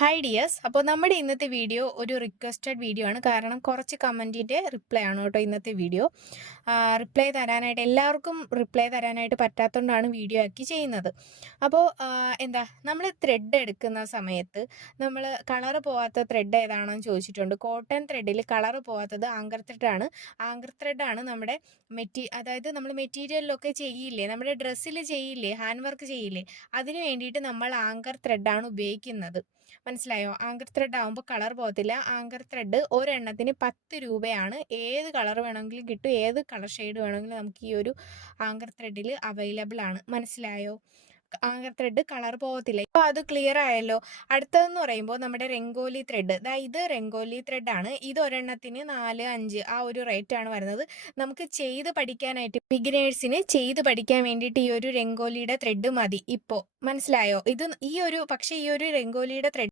Hi dears. അപ്പോൾ നമ്മുടെ ഇന്നത്തെ വീഡിയോ ഒരു റിക്വസ്റ്റഡ് വീഡിയോ ആണ്. കാരണം കുറച്ച് കമൻറ്റിൻ്റെ റിപ്ലൈ ആണ് കേട്ടോ ഇന്നത്തെ വീഡിയോ. റിപ്ലൈ തരാനായിട്ട് എല്ലാവർക്കും റിപ്ലൈ തരാനായിട്ട് പറ്റാത്തതുകൊണ്ടാണ് വീഡിയോ ആക്കി ചെയ്യുന്നത്. അപ്പോൾ നമ്മൾ ത്രെഡ് എടുക്കുന്ന സമയത്ത് നമ്മൾ കളറ് പോവാത്ത ത്രെഡ് ഏതാണെന്ന് ചോദിച്ചിട്ടുണ്ട്. കോട്ടൺ ത്രെഡിൽ കളറ് പോവാത്തത് ആങ്കർ ത്രെഡാണ്. ആങ്കർ ത്രെഡാണ് നമ്മുടെ അതായത് നമ്മൾ മെറ്റീരിയലിലൊക്കെ ചെയ്യില്ലേ, നമ്മുടെ ഡ്രസ്സിൽ ചെയ്യില്ലേ, ഹാൻഡ് വർക്ക് ചെയ്യില്ലേ, അതിന് വേണ്ടിയിട്ട് നമ്മൾ ആങ്കർ ത്രെഡാണ് ഉപയോഗിക്കുന്നത്. മനസ്സിലായോ? ആങ്കർ ത്രെഡ് ആകുമ്പോൾ കളർ പോകത്തില്ല. ആങ്കർ ത്രെഡ് ഒരെണ്ണത്തിന് 10 രൂപയാണ്. ഏത് കളർ വേണമെങ്കിലും കിട്ടും, ഏത് കളർ ഷെയ്ഡ് വേണമെങ്കിലും നമുക്ക് ഈ ഒരു ആങ്കർ ത്രെഡിൽ അവൈലബിൾ ആണ്. മനസ്സിലായോ? ആങ്കർ ത്രെഡ് കളർ പോകത്തില്ല. ഇപ്പോൾ അത് ക്ലിയർ ആയല്ലോ. അടുത്തതെന്ന് പറയുമ്പോൾ നമ്മുടെ രംഗോലി ത്രെഡ്. ഇത് രംഗോലി ത്രെഡാണ്. ഇത് ഒരെണ്ണത്തിന് 4, 5 ആ ഒരു റേറ്റ് ആണ് വരുന്നത്. നമുക്ക് ചെയ്ത് പഠിക്കാനായിട്ട് ബിഗിനേഴ്സിന് ചെയ്ത് പഠിക്കാൻ വേണ്ടിയിട്ട് ഈ ഒരു രംഗോലിയുടെ ത്രെഡ് മതി ഇപ്പോൾ. മനസ്സിലായോ? പക്ഷേ ഈ ഒരു രംഗോലിയുടെ ത്രെഡ്